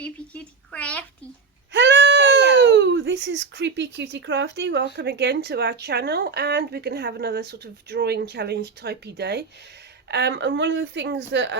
Creepy Cutie Crafty. Hello! This is Creepy Cutie Crafty. Welcome again to our channel, and we're going to have another sort of drawing challenge typey day. And one of the things that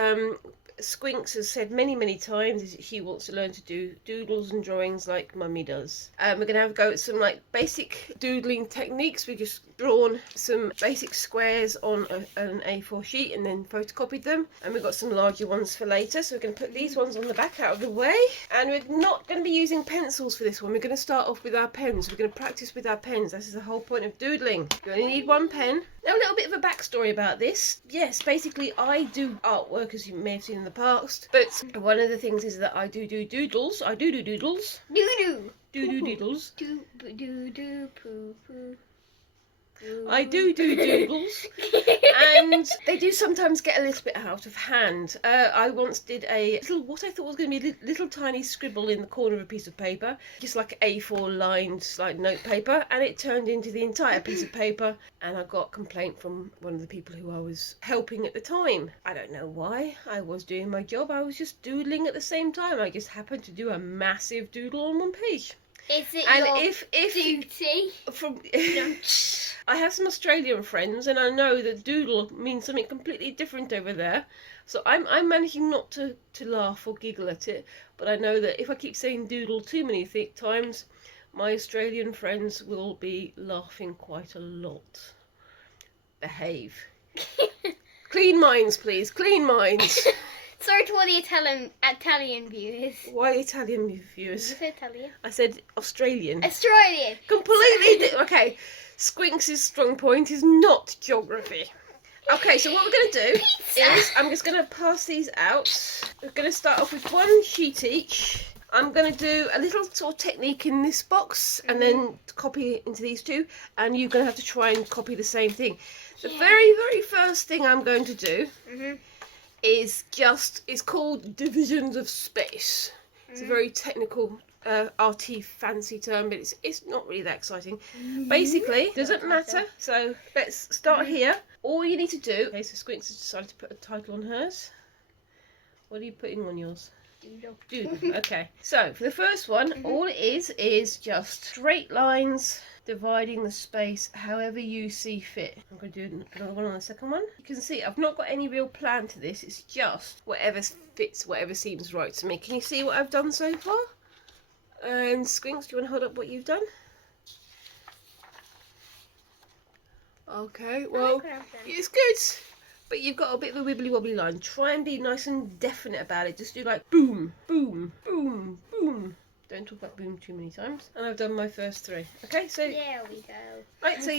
Squinks has said many times is that she wants to learn to do doodles and drawings like Mummy does. We're going to have a go at some like basic doodling techniques. We've just drawn some basic squares on an A4 sheet and then photocopied them, and we've got some larger ones for later, so we're going to put these ones on the back out of the way. And we're not going to be using pencils for this one. We're going to start off with our pens. We're going to practice with our pens. This is the whole point of doodling. You only need one pen. Now, a little bit of a backstory about this. Yes, basically I do artwork, as you may have seen in the past, but one of the things is that I do doodles. I do doodles. Doodles. I do doodles, and they do sometimes get a little bit out of hand. I once did a little, what I thought was going to be a little tiny scribble in the corner of a piece of paper, just like A4 lined like note paper, and it turned into the entire piece of paper, and I got a complaint from one of the people who I was helping at the time. I don't know why. I was doing my job. I was just doodling at the same time. I just happened to do a massive doodle on one page. Is it And your if duty? from I have some Australian friends, and I know that doodle means something completely different over there. So I'm managing not to laugh or giggle at it, but I know that if I keep saying doodle too many times, my Australian friends will be laughing quite a lot. Behave. Clean minds, please. Clean minds. Sorry to all the Italian viewers. Why Italian viewers? You said Italian. I said Australian. Australian. Completely okay. Squinks' strong point is not geography. Okay, so what we're going to do is I'm just going to pass these out. We're going to start off with one sheet each. I'm going to do a little sort of technique in this box and then copy it into these two, and you're going to have to try and copy the same thing. The very first thing I'm going to do is it's called divisions of space. It's a very technical arty fancy term, but it's not really that exciting. Basically, doesn't matter. So let's start here. All you need to do. Okay, so Squinks has decided to put a title on hers. What are you putting on yours? Doodle. Okay. So for the first one, all it is just straight lines dividing the space however you see fit. I'm going to do another one on the second one. You can see I've not got any real plan to this. It's just whatever fits, whatever seems right to me. Can you see what I've done so far? And Squinks, do you want to hold up what you've done? Okay, well, it's good. But you've got a bit of a wibbly wobbly line. Try and be nice and definite about it. Just do like boom, boom, boom, boom. Don't talk about boom too many times. And I've done my first three. Okay, so There we go. right, so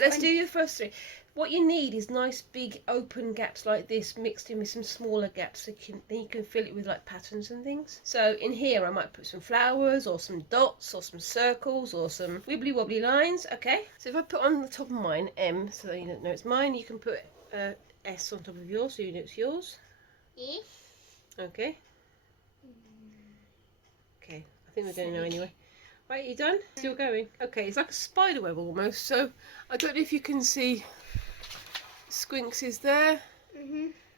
let's do your first three. What you need is nice big open gaps like this, mixed in with some smaller gaps, so then you can fill it with like patterns and things. So in here I might put some flowers or some dots or some circles or some wibbly wobbly lines. Okay, so if I put on the top of mine M, so that you don't know it's mine, you can put S on top of yours so you know it's yours. Yes. Okay. Okay, I think we're going to know anyway. Right, you done? Still going? Okay, it's like a spider web almost, so I don't know if you can see Squinks is there,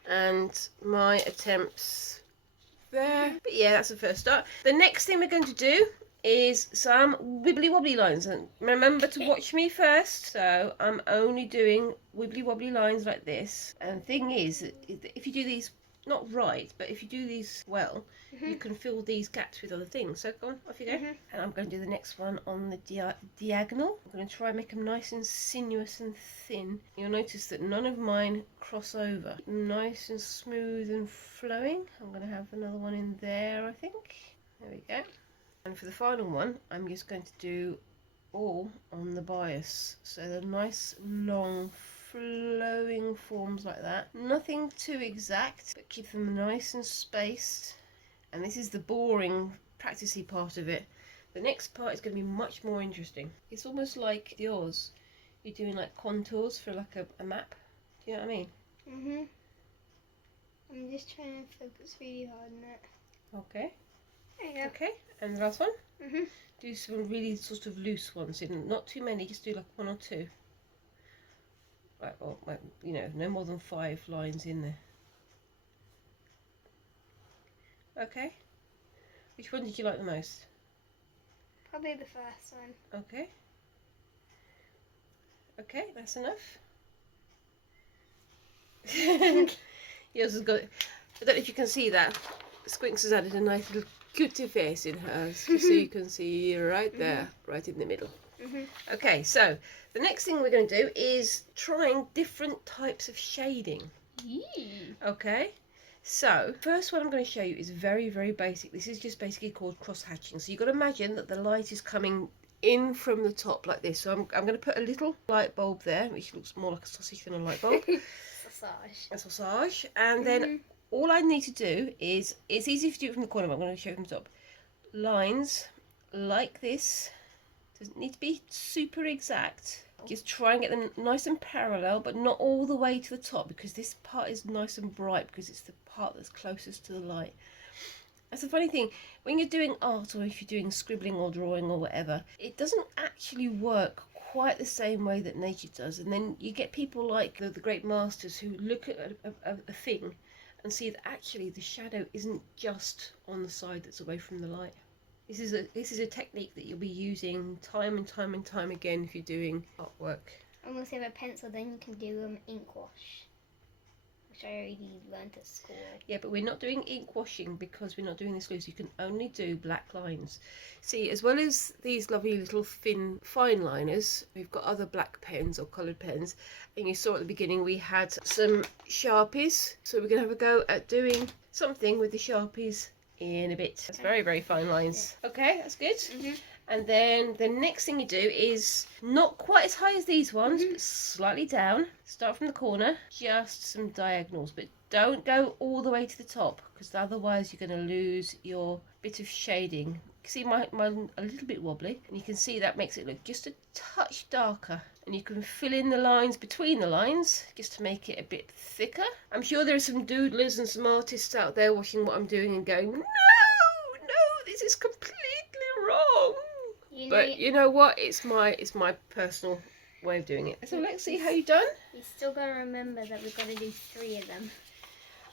and my attempts there. But yeah, that's the first start. The next thing we're going to do is some wibbly wobbly lines, and remember to watch me first. So I'm only doing wibbly wobbly lines like this, and the thing is, if you do these not right, but if you do these well, you can fill these gaps with other things. So go on, off you go. And I'm going to do the next one on the diagonal. I'm going to try and make them nice and sinuous and thin. You'll notice that none of mine cross over. Nice and smooth and flowing. I'm going to have another one in there, I think. There we go. And for the final one, I'm just going to do all on the bias. So the nice long flowing forms like that. Nothing too exact, but keep them nice and spaced. And this is the boring, practicey part of it. The next part is going to be much more interesting. It's almost like yours. You're doing like contours for like a map. Do you know what I mean? I'm just trying to focus really hard on it. Okay. There you go. Okay, and the last one? Do some really sort of loose ones in. Not too many, just do like one or two. Right, well, you know, no more than 5 lines in there. Okay. Which one did you like the most? Probably the first one. Okay. Okay, that's enough. Yours has got, I don't know if you can see that. Squinks has added a nice little cutie face in hers, just so you can see right there, right in the middle. Okay, so the next thing we're going to do is trying different types of shading. Okay, so first one I'm going to show you is very, very basic. This is just basically called cross hatching. So you've got to imagine that the light is coming in from the top like this. So I'm going to put a little light bulb there, which looks more like a sausage than a light bulb. A sausage. And then all I need to do is, it's easy if you do it from the corner, but I'm going to show you from the top. Lines like this. Doesn't need to be super exact. Just try and get them nice and parallel, but not all the way to the top, because this part is nice and bright because it's the part that's closest to the light. That's the funny thing, when you're doing art, or if you're doing scribbling or drawing or whatever, it doesn't actually work quite the same way that nature does. And then you get people like the great masters who look at a thing and see that actually the shadow isn't just on the side that's away from the light. This is a technique that you'll be using time and time and time again if you're doing artwork. Unless you have a pencil, then you can do ink wash, which I already learnt at school. Yeah, but we're not doing ink washing because we're not doing this loose. You can only do black lines. See, as well as these lovely little thin fine liners, we've got other black pens or coloured pens. And you saw at the beginning we had some Sharpies. So we're going to have a go at doing something with the Sharpies in a bit. That's very, very fine lines. Okay, that's good. And then the next thing you do is not quite as high as these ones, but slightly down. Start from the corner, just some diagonals, but don't go all the way to the top, because otherwise you're going to lose your bit of shading. See, mine a little bit wobbly, and you can see that makes it look just a touch darker. And you can fill in the lines between the lines just to make it a bit thicker. I'm sure there are some doodlers and some artists out there watching what I'm doing and going, no, this is completely wrong. But you know what? It's my personal way of doing it. So let's see how you've done. You still got to remember that we've got to do 3 of them.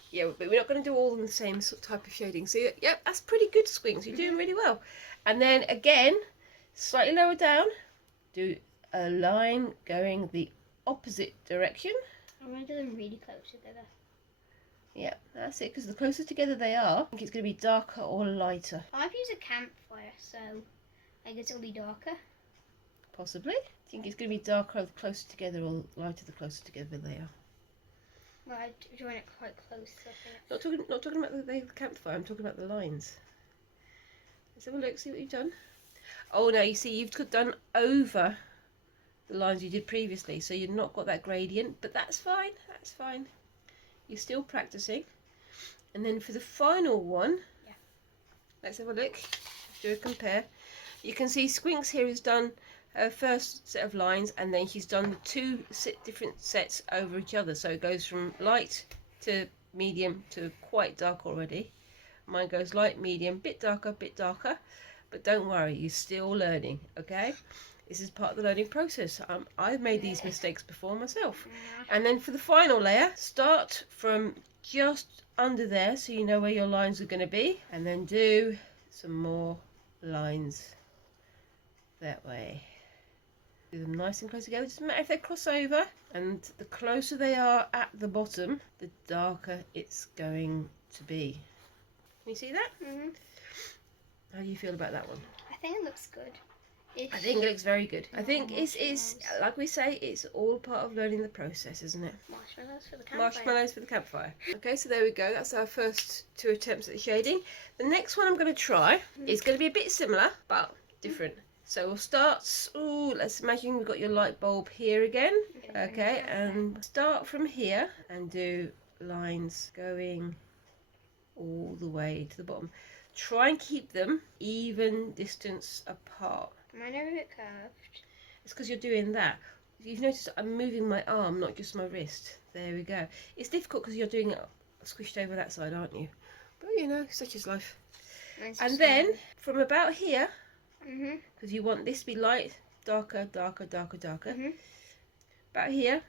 Yeah, but we're not going to do all in the same sort of type of shading. See, yeah, that's pretty good, Squinks. You're doing really well. And then again, slightly lower down, do a line going the opposite direction. I'm going to do them really close together. Yeah, that's it, because the closer together they are, I think it's going to be darker or lighter. I've used a campfire, so I guess it'll be darker. Possibly. I think it's going to be darker the closer together or lighter the closer together they are. Well, I join it quite close. Not talking about the campfire, I'm talking about the lines. Let's have a look, see what you've done. Oh, no, you see, you've done over the lines you did previously, so you've not got that gradient, but that's fine, that's fine. You're still practicing. And then for the final one, let's have a look, do a compare. You can see Squinks here has done her first set of lines, and then she's done the 2 different sets over each other, so it goes from light to medium to quite dark already. Mine goes light, medium, bit darker, but don't worry, you're still learning, okay? This is part of the learning process. I've made these mistakes before myself. And then for the final layer, start from just under there so you know where your lines are going to be, and then do some more lines that way. Do them nice and close together. It doesn't matter if they cross over, and the closer they are at the bottom, the darker it's going to be. Can you see that? How do you feel about that one? I think it looks good. I think it looks very good. I think it's like we say, it's all part of learning the process, isn't it? Marshmallows for the campfire. Marshmallows for the campfire. Okay, so there we go. That's our first 2 attempts at the shading. The next one I'm going to try is going to be a bit similar, but different. So we'll start, let's imagine we've got your light bulb here again. Okay, and start from here and do lines going all the way to the bottom. Try and keep them even distance apart. Mine are a bit curved. It's because you're doing that. You've noticed I'm moving my arm, not just my wrist. There we go. It's difficult because you're doing it squished over that side, aren't you? But you know, such is life. And then from about here, because you want this to be light, darker, darker, darker, darker. About here,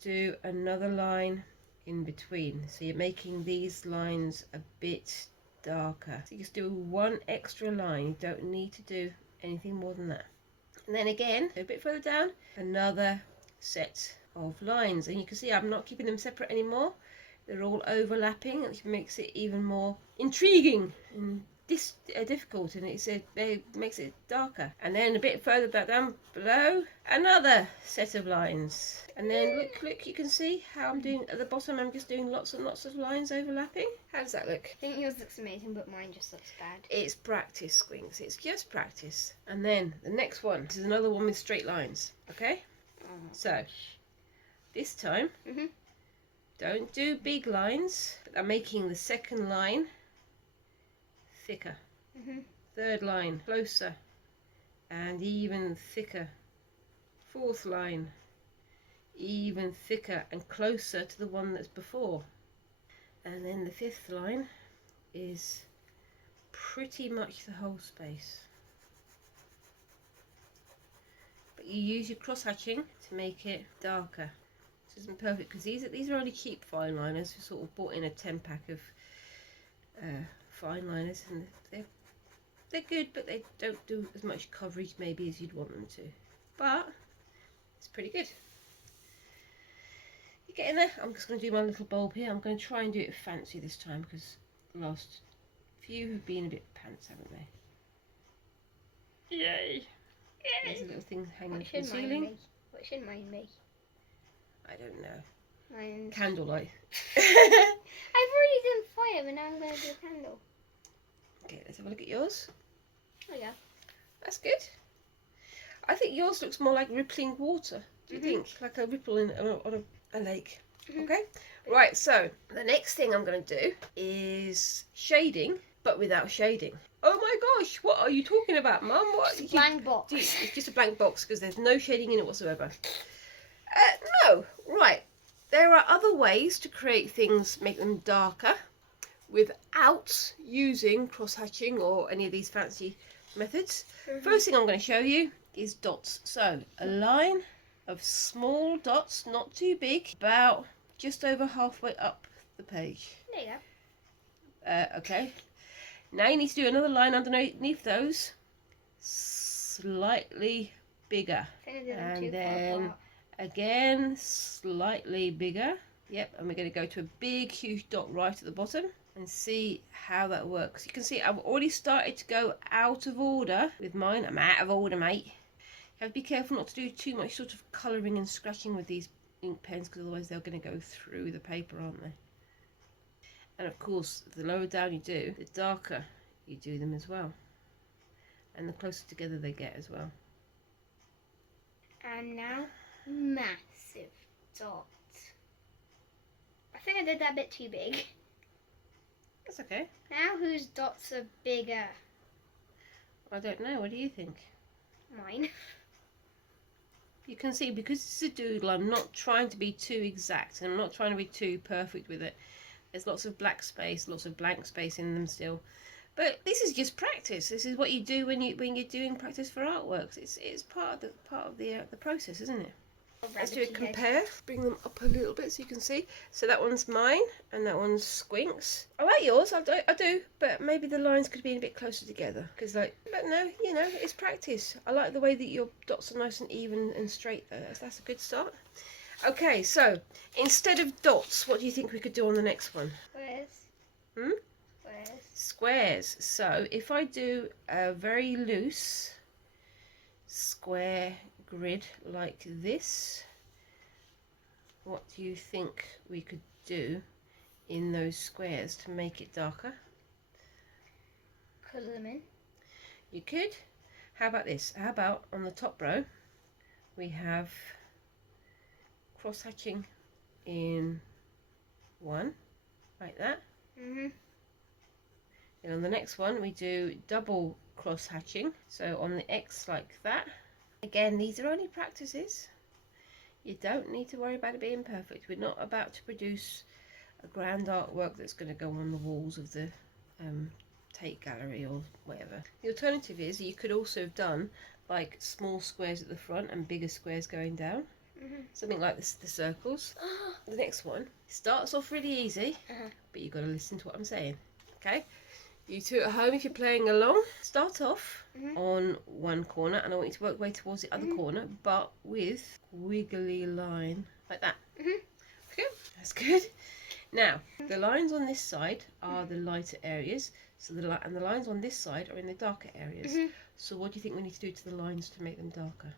do another line in between. So you're making these lines a bit darker. So you just do one extra line. You don't need to do anything more than that. And then again, a bit further down, another set of lines. And you can see I'm not keeping them separate anymore. They're all overlapping, which makes it even more intriguing and difficult, and it makes it darker. And then a bit further down below, another set of lines. And then look, you can see how I'm doing at the bottom. I'm just doing lots and lots of lines overlapping. How does that look? I think yours looks amazing, but mine just looks bad. It's practice, Squinks. It's just practice. And then the next one, this is another one with straight lines. Okay? Oh, so this time, don't do big lines. I'm making the second line thicker. Third line closer and even thicker. Fourth line even thicker and closer to the one that's before. And then the fifth line is pretty much the whole space. But you use your cross hatching to make it darker. This isn't perfect because these are only cheap fine liners. We sort of bought in a 10-pack of fine liners, and they're good, but they don't do as much coverage maybe as you'd want them to. But it's pretty good. You get in there. I'm just going to do my little bulb here. I'm going to try and do it fancy this time because the last few have been a bit pants, haven't they? Yay! There's a little thing hanging from the ceiling. What should mine be? I don't know. Mine's... Candlelight. I've already done fire, but now I'm going to do a candle. Okay, let's have a look at yours. Oh yeah. That's good. I think yours looks more like rippling water. Do you think? Like a ripple on a lake. Okay. Right, so the next thing I'm going to do is shading, but without shading. Oh my gosh, what are you talking about, Mum? What? It's a blank box. It's just a blank box because there's no shading in it whatsoever. No, right. There are other ways to create things, make them darker, without using cross-hatching or any of these fancy methods. First thing I'm going to show you is dots. So a line of small dots, not too big, about just over halfway up the page. There you go. Okay. Now you need to do another line underneath those, slightly bigger, and then again slightly bigger. Yep, and we're going to go to a big huge dot right at the bottom and see how that works. You can see I've already started to go out of order with mine. I'm out of order, mate. You have to be careful not to do too much sort of colouring and scratching with these ink pens, because otherwise they're going to go through the paper, aren't they? And of course, the lower down you do, the darker you do them as well, and the closer together they get as well. And now, massive dot. I think I did that a bit too big. That's okay. Now whose dots are bigger? I don't know, what do you think? Mine. You can see, because it's a doodle, I'm not trying to be too exact, and I'm not trying to be too perfect with it. There's lots of black space, lots of blank space in them still. But this is just practice. This is what you do when you're doing practice for artworks. It's part of the process, isn't it? Let's do a compare. Bring them up a little bit so you can see. So that one's mine, and that one's Squinks. I like yours. I do, but maybe the lines could be a bit closer together. Because but no, it's practice. I like the way that your dots are nice and even and straight though. That's a good start. Okay, so instead of dots, what do you think we could do on the next one? Squares. Squares. So if I do a very loose square grid like this, what do you think we could do in those squares to make it darker? Colour them in. You could. How about this? How about on the top row we have cross hatching in one, like that. And on the next one we do double cross hatching, so on the X like that. Again, these are only practices. You don't need to worry about it being perfect. We're not about to produce a grand artwork that's going to go on the walls of the Tate gallery or whatever. The alternative is you could also have done like small squares at the front and bigger squares going down. Something like this, the circles. The next one starts off really easy, but you've got to listen to what I'm saying. Okay, You two at home, if you're playing along, start off on one corner, and I want you to work way towards the other corner, but with wiggly line like that. Okay, that's good. Now, the lines on this side are the lighter areas, so the lines on this side are in the darker areas. So what do you think we need to do to the lines to make them darker?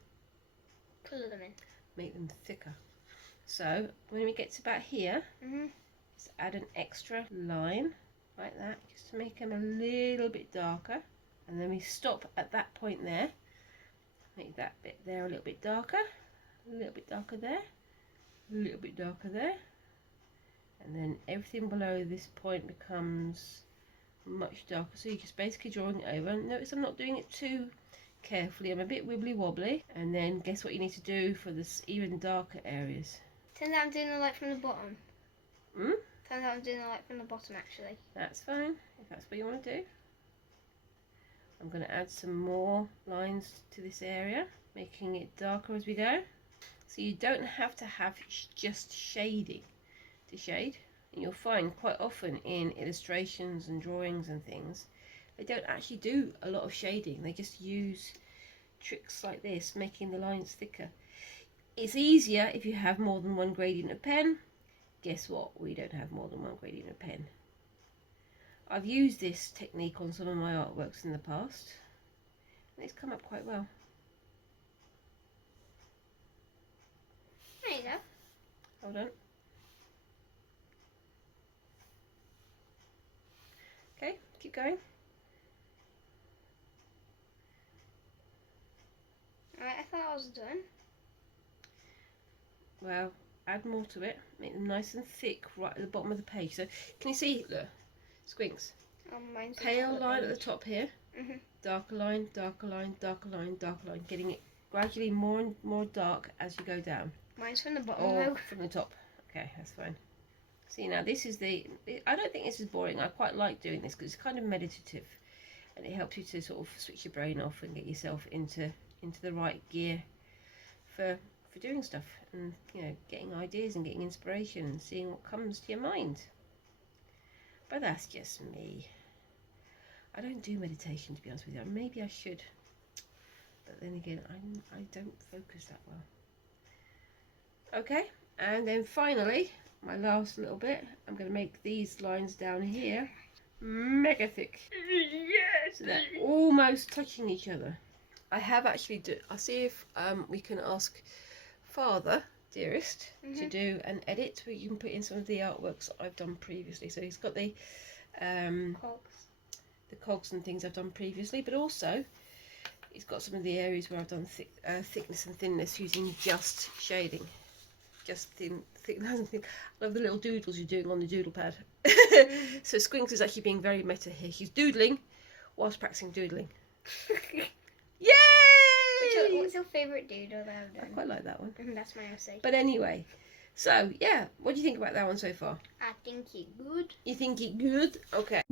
Colour them in. Make them thicker. So when we get to about here, just add an extra line like that, just to make them a little bit darker, and then we stop at that point there. Make that bit there a little bit darker, a little bit darker there, a little bit darker there, and then everything below this point becomes much darker. So you're just basically drawing it over. Notice I'm not doing it too carefully, I'm a bit wibbly wobbly. And then guess what you need to do for this even darker areas? Turns out I'm doing the light from the bottom. Hmm? Turns out I'm doing the light from the bottom actually. That's fine, if that's what you want to do. I'm going to add some more lines to this area, making it darker as we go. So you don't have to have just shading to shade. And you'll find quite often in illustrations and drawings and things, they don't actually do a lot of shading. They just use tricks like this, making the lines thicker. It's easier if you have more than one gradient of pen. Guess what? We don't have more than one gradient of pen. I've used this technique on some of my artworks in the past, and it's come up quite well. There you go. Hold on. Okay, keep going. Alright, I thought I was done. Well, add more to it, make them nice and thick right at the bottom of the page. So can you see, look, Squinks, Oh, mine's pale line at the top here, Mhm. darker line, darker line, darker line, darker line, getting it gradually more and more dark as you go down. Mine's from the bottom Or though. from the top. Okay, that's fine. See, now this is I don't think this is boring. I quite like doing this because it's kind of meditative, and it helps you to sort of switch your brain off and get yourself into the right gear for doing stuff, and you know, getting ideas and getting inspiration and seeing what comes to your mind. But that's just me. I don't do meditation, to be honest with you. Maybe I should, but then again, I don't focus that well. Okay, and then finally, my last little bit, I'm going to make these lines down here mega thick. Yes! So they're almost touching each other. I have actually I'll see if we can ask Father, dearest, to do an edit where you can put in some of the artworks I've done previously. So he's got the cogs and things I've done previously, but also he's got some of the areas where I've done thickness and thinness using just shading. Just thickness and thin. I love the little doodles you're doing on the doodle pad. So Squinks is actually being very meta here. She's doodling whilst practicing doodling. Yay! What's your favourite doodle that I've done? I quite like that one. That's my essay. But anyway, so yeah, what do you think about that one so far? I think it's good. You think it good? Okay.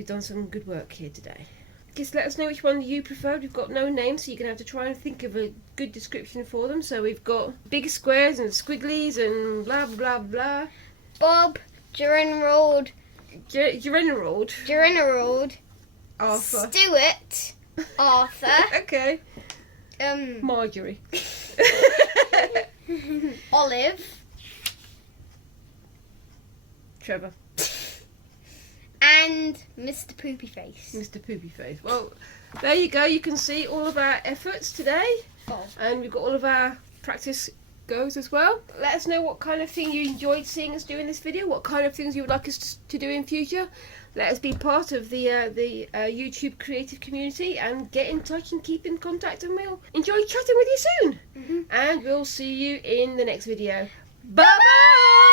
we've done some good work here today. Just let us know which one you preferred. We've got no names, so you're going to have to try and think of a good description for them. So we've got big squares and squigglies and blah, blah, blah. Bob, Gerard, Arthur. Stuart, Arthur, Okay. Marjorie. Olive, Trevor. and Mr. Poopy Face. Mr. Poopy Face. Well, there you go. You can see all of our efforts today. Oh. And we've got all of our practice goes as well. Let us know what kind of thing you enjoyed seeing us do in this video. What kind of things you would like us to do in future. Let us be part of the YouTube creative community and get in touch and keep in contact, and we'll enjoy chatting with you soon. And we'll see you in the next video. Bye bye!